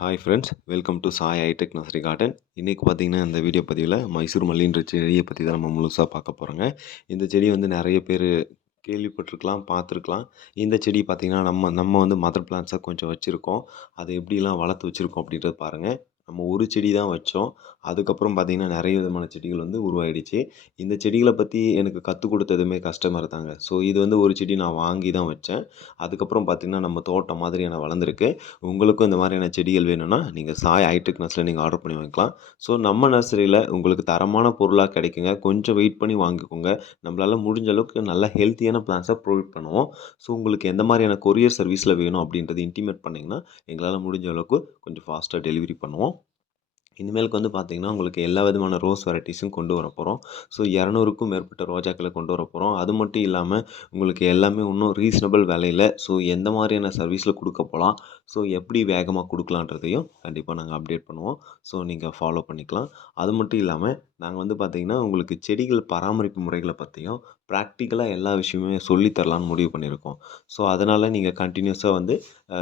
Hi friends, welcome to Sai hi tech nursery garden. இன்றைக்கி பார்த்தீங்கன்னா இந்த வீடியோ பதிவில் மைசூர் மல்லின்ற செடியை பற்றி தான் நம்ம முழுசாக பார்க்க போகிறோங்க. இந்த செடி வந்து நிறைய பேர் கேள்விப்பட்டிருக்கலாம், பார்த்துருக்கலாம். இந்த செடி பார்த்திங்கன்னா நம்ம வந்து மதர் பிளான்ட்ஸாக கொஞ்சம் வச்சுருக்கோம். அதை எப்படிலாம் வளர்த்து வச்சுருக்கோம் அப்படின்றது பாருங்கள். நம்ம ஒரு செடி தான் வச்சோம். அதுக்கப்புறம் பார்த்திங்கன்னா நிறைய விதமான செடிகள் வந்து உருவாயிடுச்சு. இந்த செடிகளை பற்றி எனக்கு கற்றுக் கொடுத்ததுமே கஸ்டமர் தாங்க. ஸோ இது வந்து ஒரு செடி நான் வாங்கி தான் வச்சேன். அதுக்கப்புறம் பார்த்திங்கன்னா நம்ம தோட்டம் மாதிரியான வளர்ந்துருக்கு. உங்களுக்கும் இந்த மாதிரியான செடிகள் வேணும்னா நீங்கள் சாய் ஹைடெக் நர்சரியில் நீங்கள் ஆர்டர் பண்ணி வாங்கிக்கலாம். ஸோ நம்ம நர்சரியில் உங்களுக்கு தரமான பொருளாக கிடைக்குங்க. கொஞ்சம் வெயிட் பண்ணி வாங்கிக்கோங்க. நம்மளால் முடிஞ்ச அளவுக்கு நல்ல ஹெல்த்தியான பிளான்ஸை ப்ரொவைட் பண்ணுவோம். ஸோ உங்களுக்கு எந்த மாதிரியான கொரியர் சர்வீஸில் வேணும் அப்படின்றது இன்டிமேட் பண்ணிங்கன்னா எங்களால் முடிஞ்ச அளவுக்கு கொஞ்சம் ஃபாஸ்ட்டாக டெலிவரி பண்ணுவோம். இனிமேலுக்கு வந்து பார்த்திங்கன்னா உங்களுக்கு எல்லா விதமான ரோஸ் வெரைட்டிஸும் கொண்டு வர போகிறோம். ஸோ 200க்கும் மேற்பட்ட ரோஜாக்களை கொண்டு வர போகிறோம். அது மட்டும் இல்லாமல் உங்களுக்கு எல்லாமே இன்னும் ரீசனபிள் விலையில் ஸோ எந்த மாதிரியான சர்வீஸில் கொடுக்க போகலாம், ஸோ எப்படி வேகமாக கொடுக்கலான்றதையும் கண்டிப்பாக நாங்கள் அப்டேட் பண்ணுவோம். ஸோ நீங்கள் ஃபாலோ பண்ணிக்கலாம். அது மட்டும் இல்லாமல் நாங்கள் வந்து பார்த்திங்கன்னா உங்களுக்கு செடிகள் பராமரிப்பு முறைகளை பற்றியும் ப்ராக்டிக்கலாக எல்லா விஷயமுமே சொல்லித்தரலான்னு முடிவு பண்ணியிருக்கோம். ஸோ அதனால் நீங்கள் கண்டினியூஸாக வந்து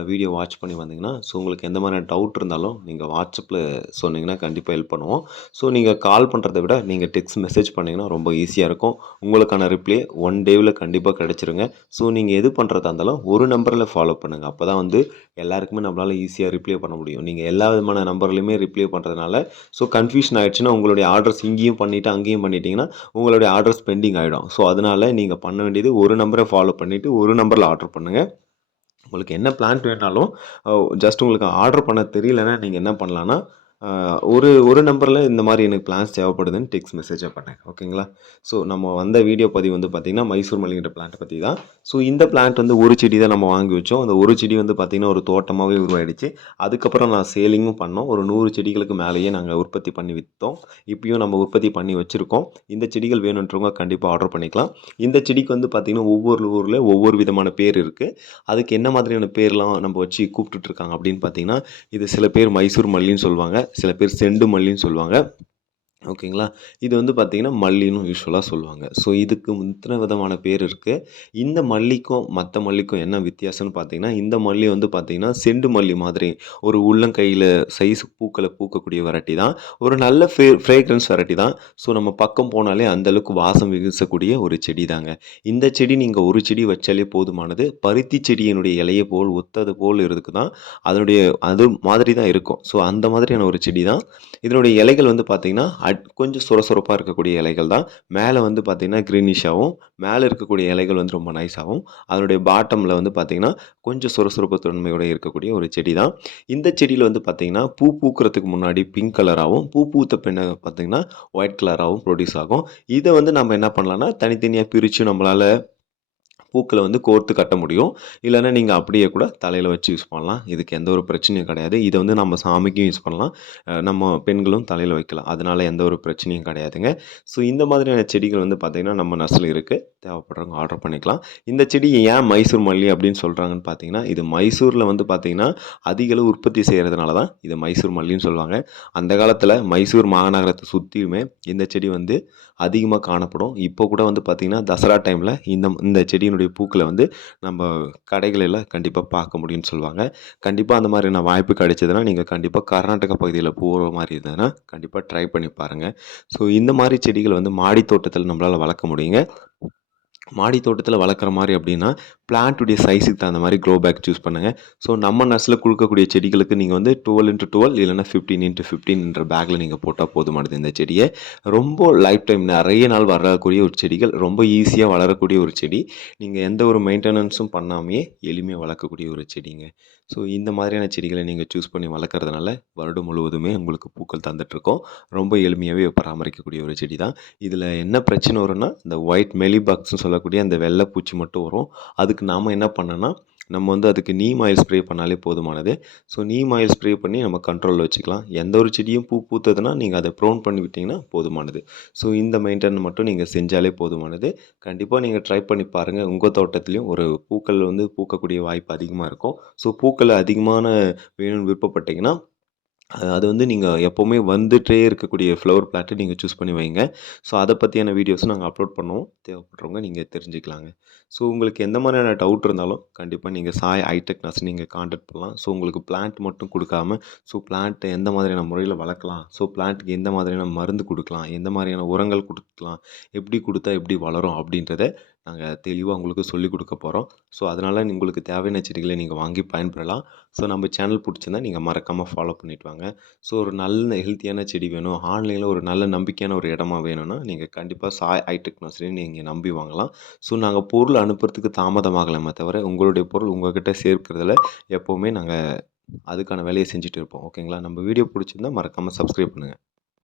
வீடியோ வாட்ச் பண்ணி வந்தீங்கன்னா ஸோ உங்களுக்கு எந்த மாதிரியான டவுட் இருந்தாலும் நீங்கள் வாட்ஸ்அப்பில் சொன்னீங்கன்னா கண்டிப்பாக ஹெல்ப் பண்ணுவோம். ஸோ நீங்கள் கால் பண்ணுறத விட நீங்கள் டெக்ஸ்ட் மெசேஜ் பண்ணிங்கன்னா ரொம்ப ஈஸியாக இருக்கும். உங்களுக்கான ரிப்ளை 1 டேவில் கண்டிப்பாக கிடச்சிருங்க. ஸோ நீங்கள் எது பண்ணுறதா இருந்தாலும் ஒரு நம்பரில் ஃபாலோ பண்ணுங்கள். அப்போ தான் வந்து எல்லாருக்குமே நம்மளால் ஈஸியாக ரிப்ளை பண்ண முடியும். நீங்கள் எல்லா விதமான நம்பர்லையுமே ரிப்ளை பண்ணுறதுனால ஸோ கன்ஃபியூஷன் ஆகிடுச்சுன்னா உங்களுடைய ஆர்டர்ஸ் இங்கேயும் பண்ணிவிட்டு அங்கேயும் பண்ணிட்டீங்கன்னா உங்களுடைய ஆர்டர்ஸ் பெண்டிங் ஆகிடும். ஸோ அதனால் நீங்கள் பண்ண வேண்டியது ஒரு நம்பரை ஃபாலோ பண்ணிவிட்டு ஒரு நம்பரில் ஆர்டர் பண்ணுங்கள். உங்களுக்கு என்ன பிளான்ட் வேணாலும் ஜஸ்ட் உங்களுக்கு ஆர்டர் பண்ண தெரியலன்னா நீங்கள் என்ன பண்ணலான்னா ஒரு நம்பரில் இந்த மாதிரி எனக்கு பிளான்ஸ் தேவைப்படுதுன்னு டெக்ஸ்ட் மெசேஜாக பண்ணேன். ஓகேங்களா? ஸோ நம்ம வந்த வீடியோ பதிவு வந்து பார்த்திங்கன்னா மைசூர் மல்லிகின்ற பிளான்ட்டை பற்றி தான். ஸோ இந்த பிளான்ட் வந்து ஒரு செடி தான் நம்ம வாங்கி வச்சோம். அந்த ஒரு செடி வந்து பார்த்திங்கன்னா ஒரு தோட்டமாகவே உருவாயிடுச்சு. அதுக்கப்புறம் நான் சேலிங்கும் பண்ணோம். ஒரு 100 செடிகளுக்கு மேலேயே நாங்கள் உற்பத்தி பண்ணி விற்றோம். இப்பயும் நம்ம உற்பத்தி பண்ணி வச்சுருக்கோம். இந்த செடிகள் வேணுன்றவங்க கண்டிப்பாக ஆர்டர் பண்ணிக்கலாம். இந்த செடிக்கு வந்து பார்த்திங்கன்னா ஒவ்வொரு ஊரில் ஒவ்வொரு விதமான பேர் இருக்குது. அதுக்கு என்ன மாதிரியான பேர்லாம் நம்ம வச்சு கூப்பிட்டுட்ருக்காங்க அப்படின்னு பார்த்திங்கன்னா, இது சில பேர் மைசூர் மல்லின்னு சொல்லுவாங்க, சில பேர் செண்டு மல்லின்னு சொல்லுவாங்க. ஓகேங்களா? இது வந்து பார்த்திங்கன்னா மல்லின்னு யூசுவலாக சொல்லுவாங்க. ஸோ இதுக்கு இத்தனை விதமான பேர் இருக்குது. இந்த மல்லிக்கும் மற்ற மல்லிக்கும் என்ன வித்தியாசம்னு பார்த்திங்கன்னா, இந்த மல்லி வந்து பார்த்திங்கன்னா செண்டு மல்லி மாதிரி ஒரு உள்ளங்கையில் சைஸ் பூக்களை பூக்கக்கூடிய வெரைட்டி தான். ஒரு நல்ல ஃப்ரேக்ரன்ஸ் வெரைட்டி தான். ஸோ நம்ம பக்கம் போனாலே அந்தளவுக்கு வாசம் வீசக்கூடிய ஒரு செடி தாங்க. இந்த செடி நீங்கள் ஒரு செடி வச்சாலே போதுமானது. பருத்தி செடியினுடைய இலையை போல் ஒத்தது போல் இருக்கு தான் அதனுடைய அது மாதிரி தான் இருக்கும். ஸோ அந்த மாதிரியான ஒரு செடி தான். இதனுடைய இலைகள் வந்து பார்த்திங்கன்னா கொஞ்சம் சுரசுரப்பாக இருக்கக்கூடிய இலைகள் தான். மேலே வந்து பார்த்திங்கன்னா க்ரீனிஷாகவும், மேலே இருக்கக்கூடிய இலைகள் வந்து ரொம்ப நைஸாகவும், அதனுடைய பாட்டமில் வந்து பார்த்திங்கன்னா கொஞ்சம் சுரசுரப்பு தன்மையோடு இருக்கக்கூடிய ஒரு செடி தான். இந்த செடியில் வந்து பார்த்திங்கன்னா பூ பூக்கிறதுக்கு முன்னாடி பிங்க் கலராகவும், பூ பூத்த பின்ன பார்த்திங்கன்னா ஒயிட் கலராகவும் ப்ரொடியூஸ் ஆகும். இதை வந்து நம்ம என்ன பண்ணலான்னா தனித்தனியாக பிரித்து நம்மளால் பூக்களை வந்து கோர்த்து கட்ட முடியும். இல்லைன்னா நீங்கள் அப்படியே கூட தலையில் வச்சு யூஸ் பண்ணலாம். இதுக்கு எந்த ஒரு பிரச்சனையும் கிடையாது. இதை வந்து நம்ம சாமிக்கும் யூஸ் பண்ணலாம். நம்ம பெண்களும் தலையில் வைக்கலாம். அதனால் எந்த ஒரு பிரச்சனையும் கிடையாதுங்க. ஸோ இந்த மாதிரியான செடிகள் வந்து பார்த்திங்கன்னா நம்ம நர்சரியில் இருக்குது. தேவைப்படுறவங்க ஆர்டர் பண்ணிக்கலாம். இந்த செடி ஏன் மைசூர் மல்லி அப்படின்னு சொல்கிறாங்கன்னு பார்த்தீங்கன்னா, இது மைசூரில் வந்து பார்த்திங்கன்னா அதிக அளவு உற்பத்தி செய்கிறதுனால தான் இது மைசூர் மல்லின்னு சொல்லுவாங்க. அந்த காலத்தில் மைசூர் மாநகரத்தை சுற்றியுமே இந்த செடி வந்து அதிகமாக காணப்படும். இப்போ கூட வந்து பார்த்திங்கன்னா தசரா டைமில் இந்த செடியினுடைய பூக்களை வந்து நம்ம கடைகளில் கண்டிப்பாக பார்க்க முடியும்னு சொல்லுவாங்க. கண்டிப்பாக அந்த மாதிரியான வாய்ப்பு கிடைச்சதுன்னா நீங்கள் கண்டிப்பாக கர்நாடகா பகுதியில் போகிற மாதிரி இருந்ததுன்னா கண்டிப்பாக ட்ரை பண்ணி பாருங்கள். ஸோ இந்த மாதிரி செடிகள் வந்து மாடி தோட்டத்தில் நம்மளால் வளர்க்க முடியுங்க. மாடி தோட்டத்தில் வளர்க்குற மாதிரி அப்படின்னா பிளான்ட்டுடைய சைஸுக்கு தகுந்த மாதிரி க்ரோ பேக் சூஸ் பண்ணுங்கள். ஸோ நம்ம நர்ஸில் கொடுக்கக்கூடிய செடிகளுக்கு நீங்கள் வந்து 12x12 இல்லைனா 15x15 பேக்கில் நீங்கள் போட்டால் போதுமானது. இந்த செடியை ரொம்ப லைஃப் டைம் நிறைய நாள் வரக்கூடிய ஒரு செடிகள், ரொம்ப ஈஸியாக வளரக்கூடிய ஒரு செடி. நீங்கள் எந்த ஒரு மெயின்டெனன்ஸும் பண்ணாமையே எளிமையாக வளர்க்கக்கூடிய ஒரு செடிங்க. ஸோ இந்த மாதிரியான செடிகளை நீங்கள் சூஸ் பண்ணி வளர்க்குறதுனால வருடம் முழுவதுமே உங்களுக்கு பூக்கள் தந்துட்டுருக்கோம். ரொம்ப எளிமையாகவே பராமரிக்கக்கூடிய ஒரு செடி தான். இதில் என்ன பிரச்சனை வரும்னா இந்த ஒயிட் மெலி பக்ஸ்னு சொல்லக்கூடிய அந்த வெள்ளை பூச்சி மட்டும் வரும். அதுக்கு நாம் என்ன பண்ணோன்னா நம்ம வந்து அதுக்கு நீம் ஆயில் ஸ்ப்ரே பண்ணாலே போதுமானது. ஸோ நீம் ஆயில் ஸ்ப்ரே பண்ணி நம்ம கண்ட்ரோலில் வச்சுக்கலாம். எந்த ஒரு செடியும் பூ பூத்ததுன்னா நீங்கள் அதை ப்ரோன் பண்ணி விட்டிங்கன்னா போதுமானது. ஸோ இந்த மெயின்டைன் மட்டும் நீங்கள் செஞ்சாலே போதுமானது. கண்டிப்பாக நீங்கள் ட்ரை பண்ணி பாருங்கள். உங்கள் தோட்டத்துலேயும் ஒரு பூக்கள் வந்து பூக்கக்கூடிய வாய்ப்பு அதிகமாக இருக்கும். ஸோ பூக்கள் அதிகமான வேணும்னு விருப்பப்பட்டீங்கன்னா அது வந்து நீங்க எப்பவுமே வந்துட்டே இருக்கக்கூடிய ஃப்ளவர் பிளான்ட்ட நீங்க சூஸ் பண்ணி வைங்க. ஸோ அத பத்தியான வீடியோஸும் நாங்க அப்லோட் பண்ணுவோம். தேவைப்படுறவங்க நீங்க தெரிஞ்சுக்கலாங்க. ஸோ உங்களுக்கு எந்த மாதிரியான டவுட் இருந்தாலும் கண்டிப்பா நீங்க சாய் ஹைடெக் நர்சரி நீங்க கான்டாக்ட் பண்ணலாம். ஸோ உங்களுக்கு பிளான்ட் மட்டும் குடுக்காம, ஸோ பிளான்ட்ட எந்த மாதிரியான முறையில வளர்க்கலாம்? ஸோ பிளான்ட்க்கு எந்த மாதிரியான மருந்து குடுக்கலாம்? எந்த மாதிரியான உரங்கள் குடுக்கலாம்? எப்படி குடுத்தா எப்படி வளரும்? அப்படின்றத நாங்க தெளிவா உங்களுக்கு சொல்லிக் குடுக்க போறோம். ஸோ அதனால உங்களுக்கு தேவையான செடிகள நீங்க வாங்கி பயன்பெறலாம். ஸோ நம்ம சேனல் புடிச்சிருந்தா நீங்க மறக்காம ஃபாலோ பண்ணிட்டு வாங்க. ஸோ ஒரு நல்ல ஹெல்த்தியான செடி வேணும். ஆன்லைன்ல ஒரு நல்ல நம்பிக்கையான ஒரு இடமா வேணும்னா, நீங்க கண்டிப்பா சாய் ஹைடெக் நர்சரிய நீங்க நம்பி வாங்கலாம். ஸோ நாங்க பொருள் அனுப்புறதுக்கு தாமதமாகலாமே தவிர, உங்களுடைய பொருள் உங்ககிட்ட சேர்க்கிறதுல எப்பவுமே நாங்க அதுக்கான வேலைய செஞ்சுட்டு இருப்போம். ஓகேங்களா? நம்ம வீடியோ புடிச்சிருந்தா மறக்காம சப்ஸ்கிரைப் பண்ணுங்க.